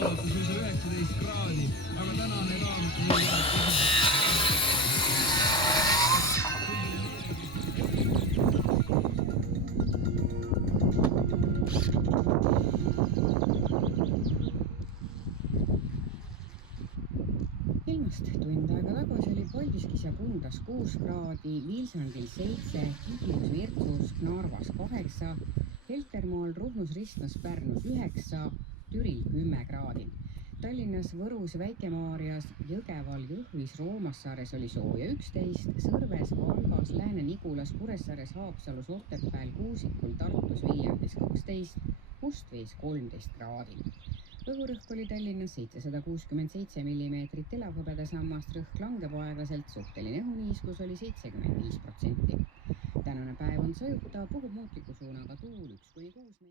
vaadates on see 19 kraadi, aga tänane ka ilmast tund aega tagasi oli Paldiskis ja Kundas 6 kraadi, Viljandil 7, Kihnus, Virtsus, Narvas 8, Heltermaal, Ruhnus, Ristnas, Pärnus 9, Türil 10 kraadi. Tallinnas, Võrus, Väike-Maarjas, Jõgeval, Jõhvis, Roomassaares oli sooja 11, Sõrves, Valgas, Lääne-Nigulas, Kuressaares, Haapsalus, Otepääl, Kuusikul, Tartus, Viljandis 12, Mustvees 13 kraadi. Õhurõhk oli Tallinnas 767 mm, elavhõbedasammast rõhk langeb aeglaselt, suhteline õhuniiskus oli 75%. Tänane päev on sajuta, puhub muutliku suunaga tuul 1–6 meetrit.